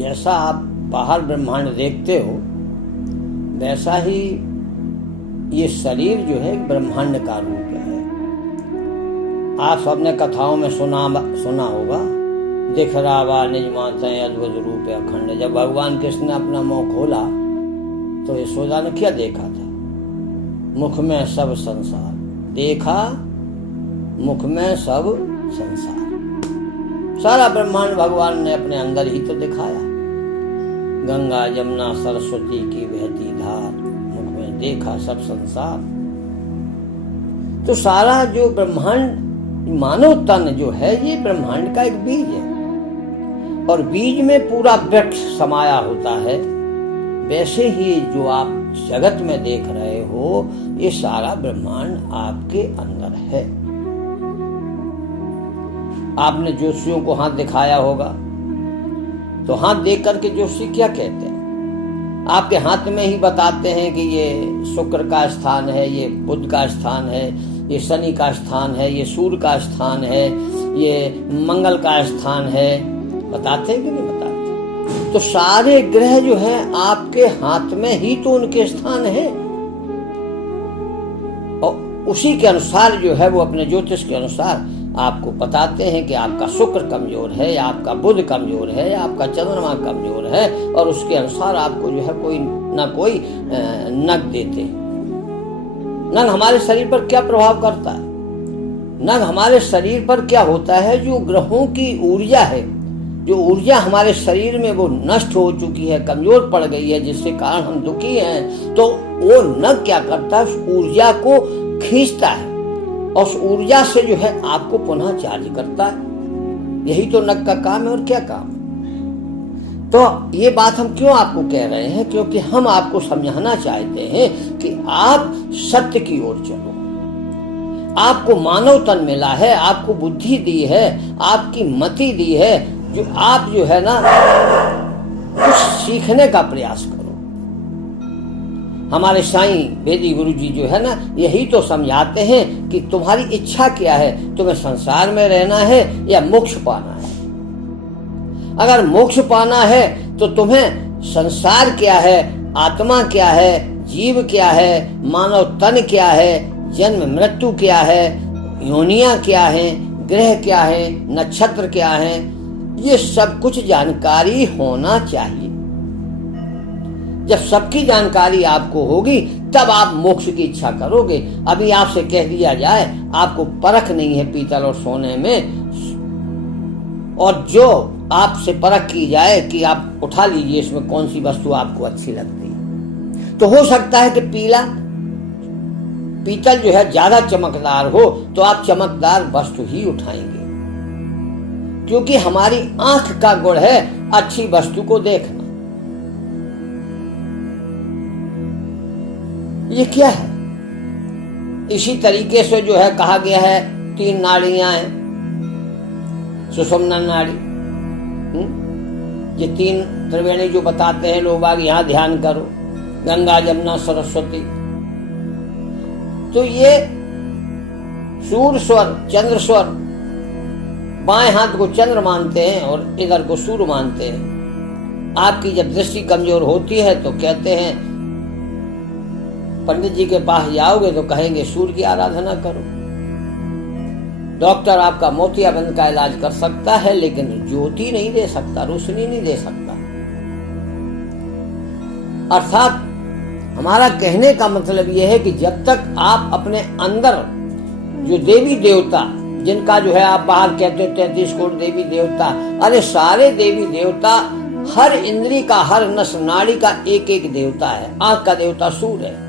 जैसा आप बाहर ब्रह्मांड देखते हो वैसा ही ये शरीर जो है ब्रह्मांड का रूप है। आप सबने कथाओं में सुना होगा, दिख रहा वा निज माते अद्भुत रूप अखंड। जब भगवान कृष्ण ने अपना मुंह खोला तो यशोदा ने क्या देखा था? मुख में सब संसार देखा, मुख में सब संसार, सारा ब्रह्मांड भगवान ने अपने अंदर ही तो दिखाया। गंगा यमुना सरस्वती की बहती धार, मुख में देखा सब संसार। तो सारा जो ब्रह्मांड, मानव तन जो है ये ब्रह्मांड का एक बीज है, और बीज में पूरा वृक्ष समाया होता है। वैसे ही जो आप जगत में देख रहे हो ये सारा ब्रह्मांड आपके अंदर है। आपने ज्योतिषियों को हाथ दिखाया होगा, तो हाथ देख करके ज्योतिषी क्या कहते हैं? आपके हाथ में ही बताते हैं कि ये शुक्र का स्थान है, ये बुध का स्थान है, ये शनि का स्थान है, ये सूर्य का स्थान है, ये मंगल का स्थान है। बताते हैं कि नहीं बताते? तो सारे ग्रह जो हैं आपके हाथ में ही तो उनके स्थान है, और उसी के अनुसार जो है वो अपने ज्योतिष के अनुसार आपको बताते हैं कि आपका शुक्र कमजोर है, या आपका बुध कमजोर है, या आपका चंद्रमा कमजोर है, और उसके अनुसार आपको जो है कोई ना कोई नग देते। नग हमारे शरीर पर क्या प्रभाव करता है? नग हमारे शरीर पर क्या होता है? जो ग्रहों की ऊर्जा है, जो ऊर्जा हमारे शरीर में वो नष्ट हो चुकी है, कमजोर पड़ गई है, जिसके कारण हम दुखी हैं, तो वो नग क्या करता है? उस ऊर्जा को खींचता है और उस ऊर्जा से जो है आपको पुनः चार्ज करता है। यही तो नग का काम है, और क्या काम है? तो ये बात हम क्यों आपको कह रहे हैं? क्योंकि हम आपको समझाना चाहते हैं कि आप सत्य की ओर चलो। आपको मानव तन मिला है, आपको बुद्धि दी है, आपकी मति दी है, जो आप जो है ना कुछ सीखने का प्रयास करो। हमारे साईं वेदी गुरु जी जो है ना यही तो समझाते हैं कि तुम्हारी इच्छा क्या है, तुम्हें संसार में रहना है या मोक्ष पाना है। अगर मोक्ष पाना है तो तुम्हें संसार क्या है, आत्मा क्या है, जीव क्या है, मानव तन क्या है, जन्म मृत्यु क्या है, योनियां क्या है, ग्रह क्या है, नक्षत्र क्या है, ये सब कुछ जानकारी होना चाहिए। जब सबकी जानकारी आपको होगी तब आप मोक्ष की इच्छा करोगे। अभी आपसे कह दिया जाए आपको परख नहीं है पीतल और सोने में, और जो आपसे परख की जाए कि आप उठा लीजिए इसमें कौन सी वस्तु आपको अच्छी लगती है, तो हो सकता है कि पीतल जो है ज्यादा चमकदार हो तो आप चमकदार वस्तु ही उठाएंगे, क्योंकि हमारी आंख का गुण है अच्छी वस्तु को देखना। ये क्या है? इसी तरीके से जो है कहा गया है 3 नाड़ियां हैं, सुषुम्ना नाड़ी, ये 3 त्रिवेणी जो बताते हैं लोग बाग, यहां ध्यान करो, गंगा यमुना सरस्वती। तो ये सूर्य स्वर, चंद्र स्वर, बाएं हाथ को चंद्र मानते हैं और इधर को सूर्य मानते हैं। आपकी जब दृष्टि कमजोर होती है तो कहते हैं, पंडित जी के पास जाओगे तो कहेंगे सूर्य की आराधना करो। डॉक्टर आपका मोतियाबिंद का इलाज कर सकता है लेकिन ज्योति नहीं दे सकता, रोशनी नहीं दे सकता। अर्थात हमारा कहने का मतलब यह है कि जब तक आप अपने अंदर जो देवी देवता, जिनका जो है आप बाहर कहते हो 33 करोड़ देवी देवता, अरे सारे देवी देवता, हर इंद्री का, हर नस नाड़ी का एक एक देवता है। आंख का देवता सूर्य है।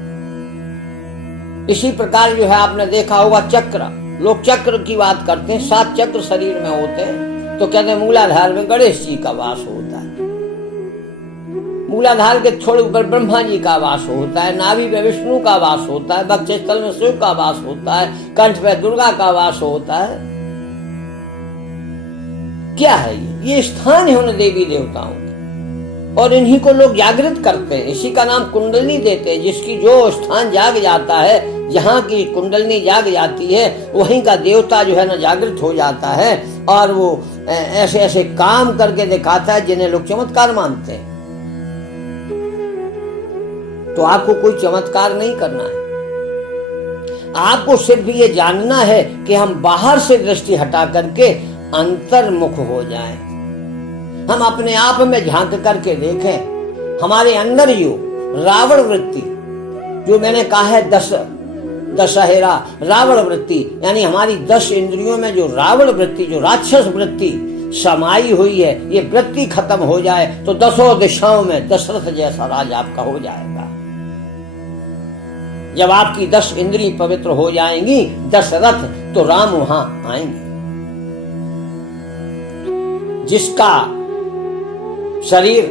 इसी प्रकार जो है आपने देखा होगा चक्र, लोग चक्र की बात करते हैं, 7 चक्र शरीर में होते हैं, तो कहते हैं मूलाधार में गणेश जी का वास होता है, मूलाधार के थोड़े ऊपर ब्रह्मा जी का वास होता है, नाभि में विष्णु का वास होता है, वक्षस्थल में शिव का वास होता है, कंठ में दुर्गा का वास होता है। क्या है ये स्थान है उन देवी देवताओं के, और इन्हीं को लोग जागृत करते हैं। इसी का नाम कुंडली देते हैं, जिसकी जो स्थान जाग जाता है, जहाँ की कुंडलनी जाग जाती है वहीं का देवता जो है ना जागृत हो जाता है और वो ऐसे ऐसे काम करके दिखाता है जिन्हें लोग चमत्कार मानते हैं। तो आपको कोई चमत्कार नहीं करना है, आपको सिर्फ ये जानना है कि हम बाहर से दृष्टि हटा करके अंतर्मुख हो जाएं। हम अपने आप में झांक करके देखें, हमारे अंदर जो रावण वृत्ति, जो मैंने कहा है दशहरा रावण वृत्ति, यानी हमारी 10 इंद्रियों में जो रावण वृत्ति, जो राक्षस वृत्ति समाई हुई है, ये वृत्ति खत्म हो जाए तो 10 दिशाओं में दशरथ जैसा राज आपका हो जाएगा। जब आपकी 10 इंद्रिय पवित्र हो जाएंगी, दशरथ, तो राम वहां आएंगे। जिसका शरीर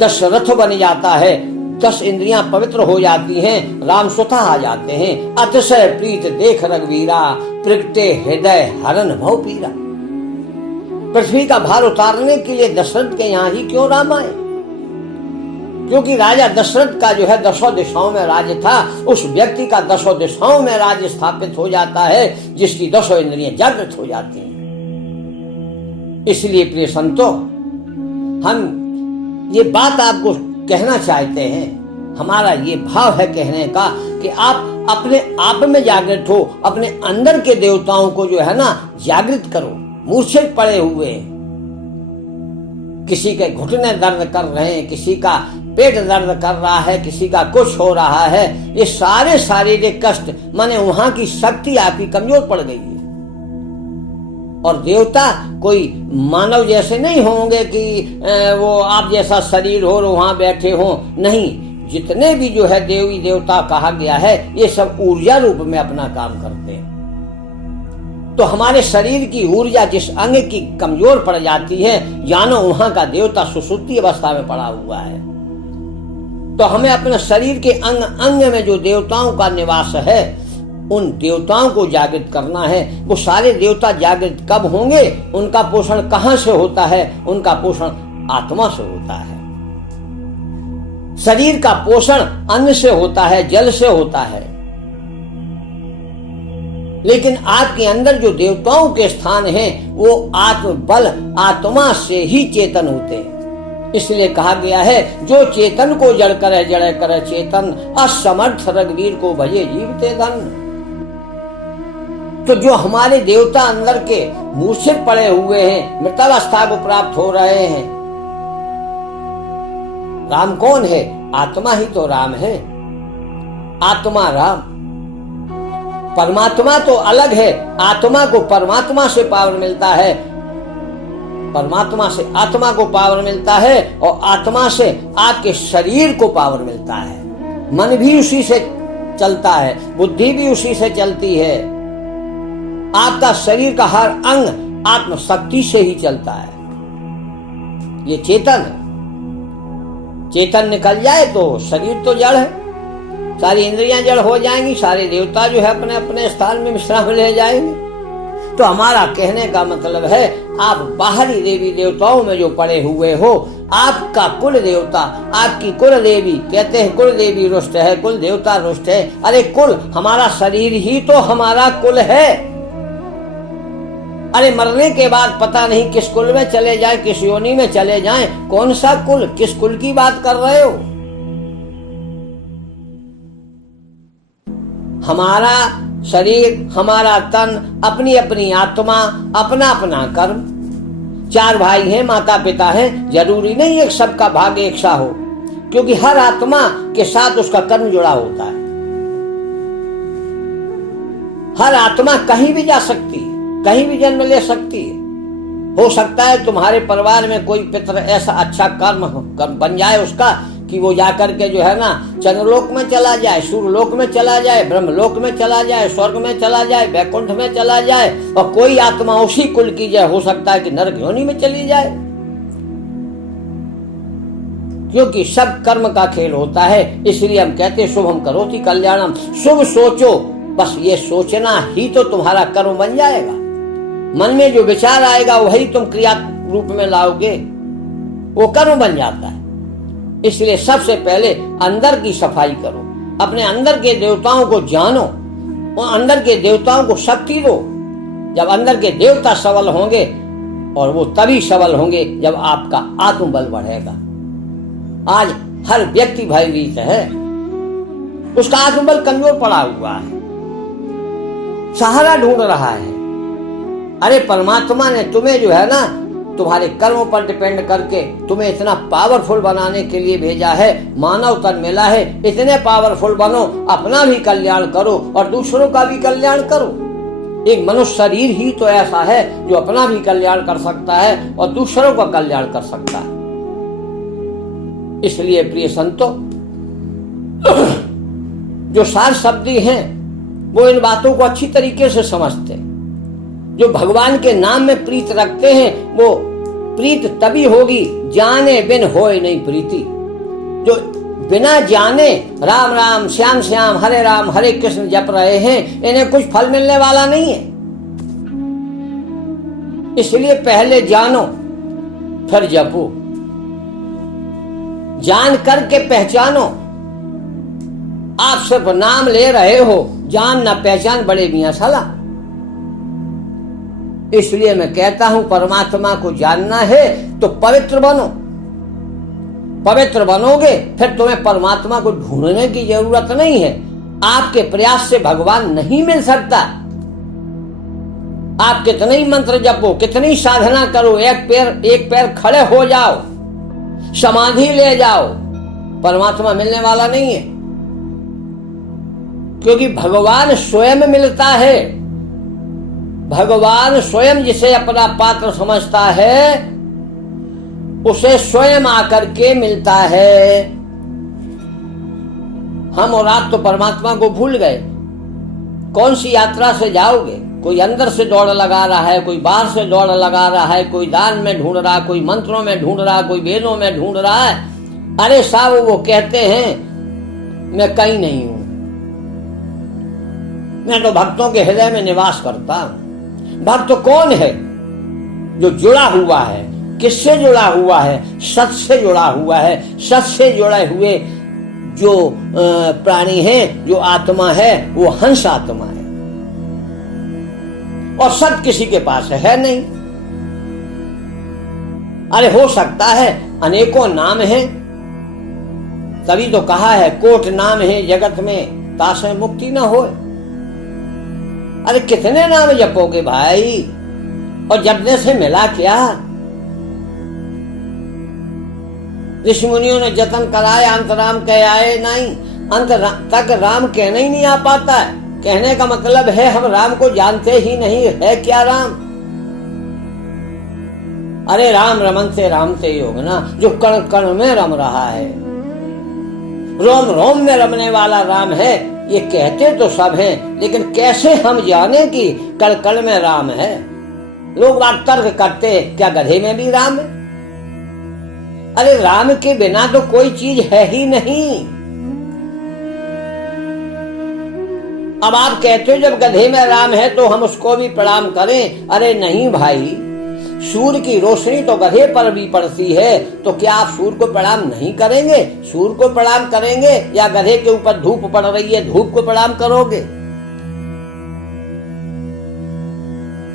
दशरथ बन जाता है, 10 इंद्रियां पवित्र हो जाती हैं, राम स्वतः आ जाते हैं। अतिशय प्रीत देख रघुवीरा, प्रगटे हृदय हरन भव पीरा। पृथ्वी का भार उतारने के लिए दशरथ के यहाँ ही क्यों राम आए? क्योंकि राजा दशरथ का जो है 10 दिशाओं में राज्य था। उस व्यक्ति का 10 दिशाओं में राज्य स्थापित हो जाता है जिसकी 10 इंद्रियां जागृत हो जाती हैं। इसलिए प्रिय संतों, हम ये बात आपको कहना चाहते हैं, हमारा ये भाव है कहने का कि आप अपने आप में जागृत हो, अपने अंदर के देवताओं को जो है ना जागृत करो। मूर्छित पड़े हुए, किसी के घुटने दर्द कर रहे हैं, किसी का पेट दर्द कर रहा है, किसी का कुछ हो रहा है, ये सारे शारीरिक कष्ट माने वहां की शक्ति आपकी कमजोर पड़ गई है। और देवता कोई मानव जैसे नहीं होंगे कि वो आप जैसा शरीर हो और वहां बैठे हो, नहीं। जितने भी जो है देवी देवता कहा गया है, ये सब ऊर्जा रूप में अपना काम करते हैं। तो हमारे शरीर की ऊर्जा जिस अंग की कमजोर पड़ जाती है, जानो वहां का देवता सुसुप्ति अवस्था में पड़ा हुआ है। तो हमें अपने शरीर के अंग अंग में जो देवताओं का निवास है, उन देवताओं को जागृत करना है। वो सारे देवता जागृत कब होंगे? उनका पोषण कहां से होता है? उनका पोषण आत्मा से होता है। शरीर का पोषण अन्न से होता है, जल से होता है। लेकिन आपके अंदर जो देवताओं के स्थान हैं, वो आत्म बल आत्मा से ही चेतन होते हैं। इसलिए कहा गया है, जो चेतन को जड़ करे जड़ करे चेतन, असमर्थ रघुवीर को भजे जीवते धन। तो जो हमारे देवता अंदर के मूर्छित पड़े हुए हैं, मृतावस्था को प्राप्त हो रहे हैं, राम कौन है? आत्मा ही तो राम है। आत्मा राम, परमात्मा तो अलग है। आत्मा को परमात्मा से पावर मिलता है, परमात्मा से आत्मा को पावर मिलता है, और आत्मा से आपके शरीर को पावर मिलता है। मन भी उसी से चलता है, बुद्धि भी उसी से चलती है। आपका शरीर का हर अंग आत्म शक्ति से ही चलता है। ये चेतन है। चेतन निकल जाए तो शरीर तो जड़ है, सारी इंद्रियां जड़ हो जाएंगी, सारे देवता जो है अपने अपने स्थान में विश्राम ले जाएंगे। तो हमारा कहने का मतलब है, आप बाहरी देवी देवताओं में जो पड़े हुए हो, आपका कुल देवता, आपकी कुल देवी, कहते हैं कुल देवी रुष्ट है, कुल देवता रुष्ट है। अरे कुल, हमारा शरीर ही तो हमारा कुल है। अरे मरने के बाद पता नहीं किस कुल में चले जाए, किस योनि में चले जाएं, कौन सा कुल, किस कुल की बात कर रहे हो? हमारा शरीर, हमारा तन, अपनी अपनी आत्मा, अपना अपना कर्म। 4 भाई हैं, माता पिता हैं, जरूरी नहीं है सबका भाग्य एक सा हो, क्योंकि हर आत्मा के साथ उसका कर्म जुड़ा होता है। हर आत्मा कहीं भी जा सकती है, कहीं भी जन्म ले सकती है। हो सकता है तुम्हारे परिवार में कोई पितर ऐसा अच्छा कर्म बन जाए उसका कि वो जाकर के जो है ना चंद्रलोक में चला जाए, सूर्यलोक में चला जाए, ब्रह्मलोक में चला जाए, स्वर्ग में चला जाए, वैकुंठ में चला जाए। और कोई आत्मा उसी कुल की जाए, हो सकता है कि नरक योनि में चली जाए। क्योंकि सब कर्म का खेल होता है। इसलिए हम कहते हैं शुभम करोति कल्याणम, शुभ सोचो, बस ये सोचना ही तो तुम्हारा कर्म बन जाएगा। मन में जो विचार आएगा वही तुम क्रिया रूप में लाओगे, वो कर्म बन जाता है। इसलिए सबसे पहले अंदर की सफाई करो, अपने अंदर के देवताओं को जानो, और अंदर के देवताओं को शक्ति दो। जब अंदर के देवता सबल होंगे, और वो तभी सबल होंगे जब आपका आत्मबल बढ़ेगा। आज हर व्यक्ति भयभीत है, उसका आत्मबल कमजोर पड़ा हुआ है, सहारा ढूंढ रहा है। अरे परमात्मा ने तुम्हें जो है ना, तुम्हारे कर्मों पर डिपेंड करके तुम्हें इतना पावरफुल बनाने के लिए भेजा है। मानव तन मिला है, इतने पावरफुल बनो, अपना भी कल्याण करो और दूसरों का भी कल्याण करो। एक मनुष्य शरीर ही तो ऐसा है जो अपना भी कल्याण कर सकता है और दूसरों का कल्याण कर सकता है। इसलिए प्रिय संतों, जो सार शब्दी हैं वो इन बातों को अच्छी तरीके से समझते हैं। जो भगवान के नाम में प्रीत रखते हैं, वो प्रीत तभी होगी जाने बिन होए नहीं प्रीति। जो बिना जाने राम राम श्याम श्याम हरे कृष्ण जप रहे हैं, इन्हें कुछ फल मिलने वाला नहीं है। इसलिए पहले जानो फिर जपो, जान करके पहचानो। आप सिर्फ नाम ले रहे हो, जान ना पहचान बड़े मियां साला। इसलिए मैं कहता हूं, परमात्मा को जानना है तो पवित्र बनो। पवित्र बनोगे फिर तुम्हें परमात्मा को ढूंढने की जरूरत नहीं है। आपके प्रयास से भगवान नहीं मिल सकता। आप कितने ही मंत्र जपो, कितनी साधना करो, एक पैर खड़े हो जाओ, समाधि ले जाओ, परमात्मा मिलने वाला नहीं है। क्योंकि भगवान स्वयं मिलता है। भगवान स्वयं जिसे अपना पात्र समझता है, उसे स्वयं आकर के मिलता है। हम और आप तो परमात्मा को भूल गए। कौन सी यात्रा से जाओगे? कोई अंदर से दौड़ लगा रहा है, कोई बाहर से दौड़ लगा रहा है, कोई दान में ढूंढ रहा है, कोई मंत्रों में ढूंढ रहा है, कोई वेदों में ढूंढ रहा है। अरे साहब, वो कहते हैं मैं कहीं नहीं हूं, मैं तो भक्तों के हृदय में निवास करता हूं। भक्त कौन है? जो जुड़ा हुआ है। किससे जुड़ा हुआ है? सत से जुड़ा हुआ है। सत से जुड़े हुए जो प्राणी है, जो आत्मा है, वो हंस आत्मा है। और सत किसी के पास है नहीं। अरे हो सकता है अनेकों नाम हैं, तभी तो कहा है कोट नाम है जगत में, तासे मुक्ति न हो। अरे कितने नाम जपोगे भाई? और जपने से मिला क्या? ऋषि मुनियों ने जतन कराया, अंत राम कह आए नहीं। अंत तक राम कहने ही नहीं आ पाता है। कहने का मतलब है हम राम को जानते ही नहीं है। क्या राम? अरे राम रमनते रामते योग ना, जो कण कण में रम रहा है, रोम रोम में रमने वाला राम है। ये कहते तो सब हैं, लेकिन कैसे हम जाने कि कण कण में राम है? लोग बात तर्क करते, क्या गधे में भी राम है? अरे राम के बिना तो कोई चीज है ही नहीं। अब आप कहते हो जब गधे में राम है तो हम उसको भी प्रणाम करें। अरे नहीं भाई, सूर्य की रोशनी तो गधे पर भी पड़ती है, तो क्या आप सूर्य को प्रणाम नहीं करेंगे? सूर्य को प्रणाम करेंगे या गधे के ऊपर धूप पड़ रही है, धूप को प्रणाम करोगे?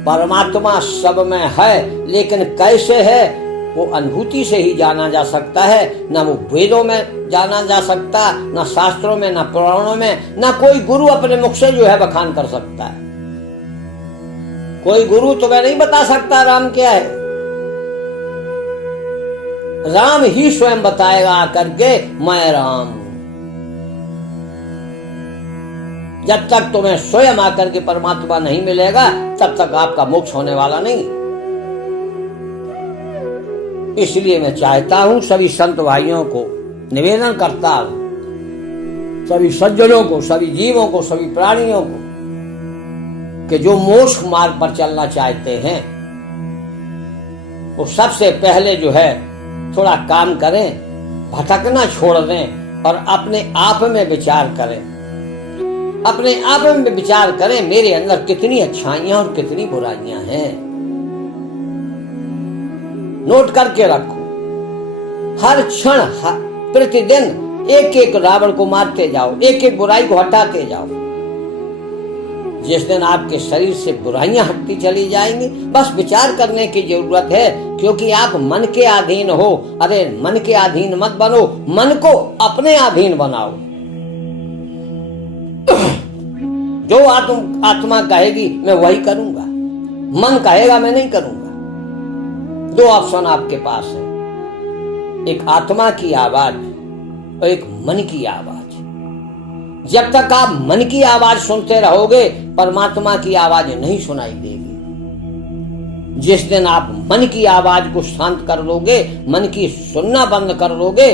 परमात्मा सब में है, लेकिन कैसे है वो अनुभूति से ही जाना जा सकता है। ना वो वेदों में जाना जा सकता, ना शास्त्रों में, ना पुराणों में, ना कोई गुरु अपने मुख से जो है बखान कर सकता है। कोई गुरु तुम्हें नहीं बता सकता राम क्या है। राम ही स्वयं बताएगा आकर के, मैं राम हूं। जब तक तुम्हें स्वयं आकर के परमात्मा नहीं मिलेगा, तब तक आपका मोक्ष होने वाला नहीं। इसलिए मैं चाहता हूं, सभी संत भाइयों को निवेदन करता हूं, सभी सज्जनों को, सभी जीवों को, सभी प्राणियों को, कि जो मोक्ष मार्ग पर चलना चाहते हैं, वो सबसे पहले जो है थोड़ा काम करें, भटकना छोड़ दें और अपने आप में विचार करें। अपने आप में विचार करें, मेरे अंदर कितनी अच्छाइयां और कितनी बुराइयां हैं। नोट करके रखो। हर क्षण, प्रतिदिन एक एक रावण को मारते जाओ, एक एक बुराई को हटाते जाओ। जिस दिन आपके शरीर से बुराइयां हटती चली जाएंगी, बस विचार करने की जरूरत है, क्योंकि आप मन के अधीन हो। अरे मन के अधीन मत बनो, मन को अपने अधीन बनाओ। जो आत्मा कहेगी मैं वही करूंगा, मन कहेगा मैं नहीं करूंगा। दो ऑप्शन आपके पास है, एक आत्मा की आवाज और एक मन की आवाज। जब तक आप मन की आवाज सुनते रहोगे, परमात्मा की आवाज नहीं सुनाई देगी। जिस दिन आप मन की आवाज को शांत कर लोगे, मन की सुनना बंद कर लोगे,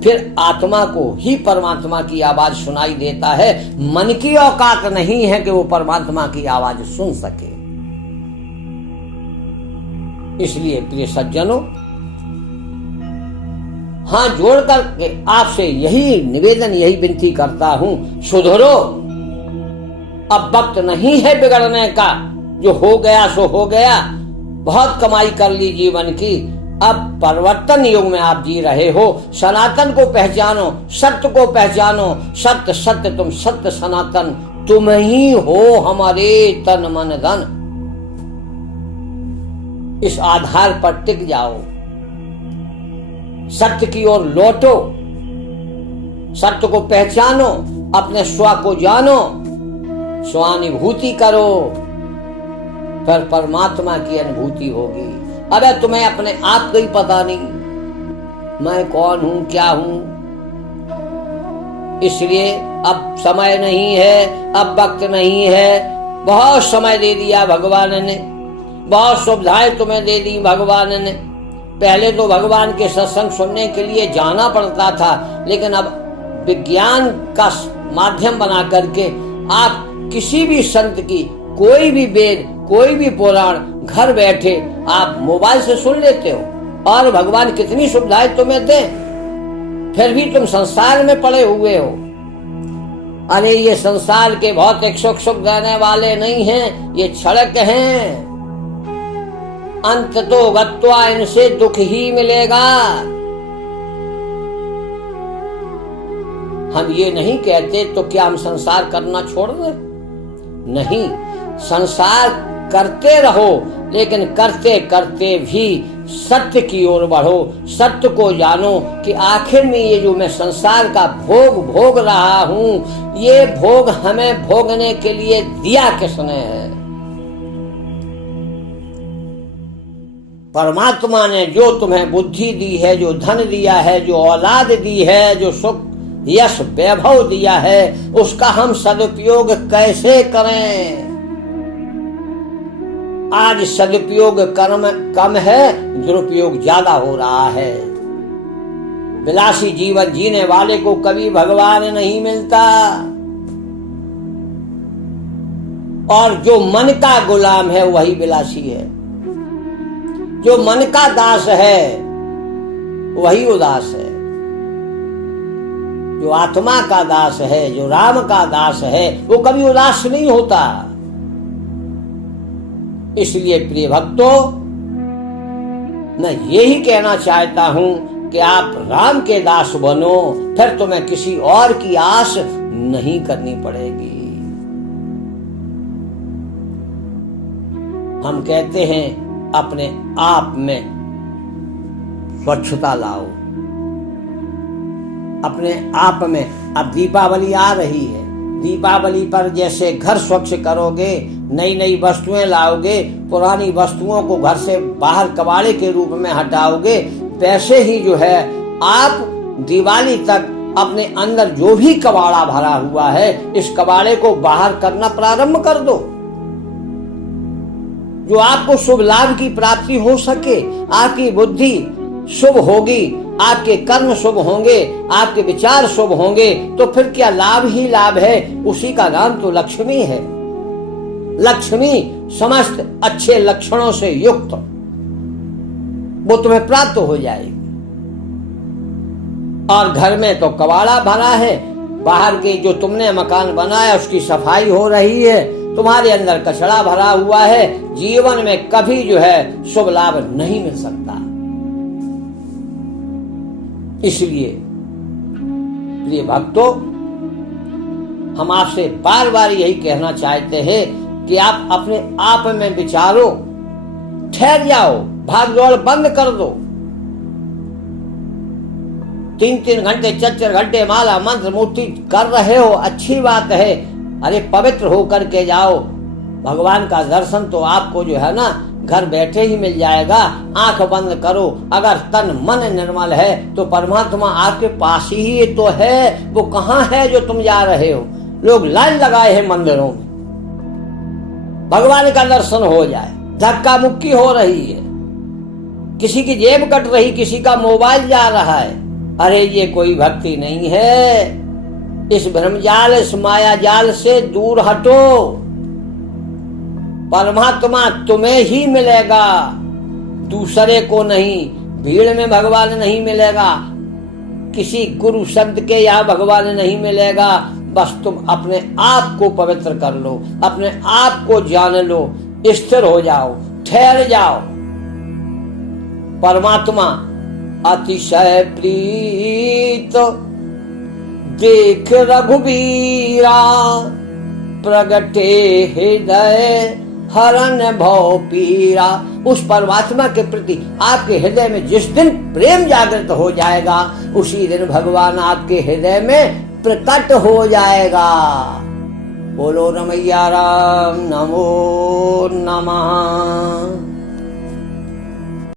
फिर आत्मा को ही परमात्मा की आवाज सुनाई देता है। मन की औकात नहीं है कि वो परमात्मा की आवाज सुन सके। इसलिए प्रिय सज्जनों, हाथ जोड़कर के आपसे यही निवेदन, यही विनती करता हूं, सुधरो। अब वक्त नहीं है बिगड़ने का, जो हो गया सो हो गया। बहुत कमाई कर ली जीवन की, अब परिवर्तन युग में आप जी रहे हो। सनातन को पहचानो, सत्य को पहचानो। सत्य सत्य तुम सत्य सनातन, तुम ही हो हमारे तन मन धन। इस आधार पर टिक जाओ, सत्य की ओर लौटो, सत्य को पहचानो, अपने स्व को जानो, स्वानुभूति करो, फिर परमात्मा की अनुभूति होगी। अबे तुम्हें अपने आप का ही पता नहीं, मैं कौन हूं, क्या हूं। इसलिए अब समय नहीं है, अब वक्त नहीं है। बहुत समय दे दिया भगवान ने, बहुत सुविधाएं तुम्हें दे दी भगवान ने। पहले तो भगवान के सत्संग सुनने के लिए जाना पड़ता था, लेकिन अब विज्ञान का माध्यम बना करके आप किसी भी संत की कोई भी वेद, कोई भी पुराण घर बैठे आप मोबाइल से सुन लेते हो। और भगवान कितनी सुविधाएं तुम्हें दे, फिर भी तुम संसार में पड़े हुए हो। अरे ये संसार के भौतिक सुख देने वाले नहीं हैं, ये क्षणिक हैं। अंत तो गत्वा इनसे दुख ही मिलेगा। हम ये नहीं कहते तो क्या हम संसार करना छोड़ दें? नहीं, संसार करते रहो, लेकिन करते करते भी सत्य की ओर बढ़ो। सत्य को जानो कि आखिर में ये जो मैं संसार का भोग रहा हूं, ये भोग हमें भोगने के लिए दिया किसने है? परमात्मा ने जो तुम्हें बुद्धि दी है, जो धन दिया है, जो औलाद दी है, जो सुख यश वैभव दिया है, उसका हम सदुपयोग कैसे करें? आज सदुपयोग कम है, दुरुपयोग ज्यादा हो रहा है। विलासी जीवन जीने वाले को कभी भगवान नहीं मिलता, और जो मन का गुलाम है वही विलासी है। जो मन का दास है वही उदास है। जो आत्मा का दास है, जो राम का दास है, वो कभी उदास नहीं होता। इसलिए प्रिय भक्तों, मैं यही कहना चाहता हूं कि आप राम के दास बनो, फिर तुम्हें किसी और की आस नहीं करनी पड़ेगी। हम कहते हैं अपने आप में स्वच्छता लाओ, अपने आप में। अब दीपावली आ रही है, दीपावली पर जैसे घर स्वच्छ करोगे, नई नई वस्तुएं लाओगे, पुरानी वस्तुओं को घर से बाहर कबाड़े के रूप में हटाओगे, वैसे ही जो है आप दिवाली तक अपने अंदर जो भी कबाड़ा भरा हुआ है, इस कबाड़े को बाहर करना प्रारंभ कर दो। जो आपको शुभ लाभ की प्राप्ति हो सके, आपकी बुद्धि शुभ होगी, आपके कर्म शुभ होंगे, आपके विचार शुभ होंगे, तो फिर क्या लाभ ही लाभ है। उसी का नाम तो लक्ष्मी है। लक्ष्मी समस्त अच्छे लक्षणों से युक्त, वो तुम्हें प्राप्त हो जाएगी। और घर में तो कबाड़ा भरा है, बाहर के जो तुमने मकान बनाया उसकी सफाई हो रही है, तुम्हारे अंदर कचरा भरा हुआ है। जीवन में कभी जो है शुभ लाभ नहीं मिल सकता। इसलिए प्रिय भक्तों, हम आपसे बार बार यही कहना चाहते हैं कि आप अपने आप में विचारो, ठहर जाओ, भागदौड़ बंद कर दो। 3-3 घंटे 4-4 घंटे माला मंत्र मूर्ति कर रहे हो, अच्छी बात है, अरे पवित्र होकर के जाओ। भगवान का दर्शन तो आपको जो है ना घर बैठे ही मिल जाएगा। आंख बंद करो, अगर तन मन निर्मल है तो परमात्मा आपके पास ही तो है। वो कहाँ है जो तुम जा रहे हो? लोग लाइन लगाए हैं मंदिरों में, भगवान का दर्शन हो जाए, धक्का मुक्की हो रही है, किसी की जेब कट रही, किसी का मोबाइल जा रहा है। अरे ये कोई भक्ति नहीं है। इस भ्रमजाल, इस माया जाल से दूर हटो। परमात्मा तुम्हें ही मिलेगा, दूसरे को नहीं। भीड़ में भगवान नहीं मिलेगा, किसी गुरु संत के यहाँ भगवान नहीं मिलेगा। बस तुम अपने आप को पवित्र कर लो, अपने आप को जान लो, स्थिर हो जाओ, ठहर जाओ। परमात्मा अतिशय प्रीत देख रघुबीरा, प्रगटे हृदय हरण भव पीरा। उस परमात्मा के प्रति आपके हृदय में जिस दिन प्रेम जागृत हो जाएगा, उसी दिन भगवान आपके हृदय में प्रकट हो जाएगा। बोलो रमैया राम, नमो नमः।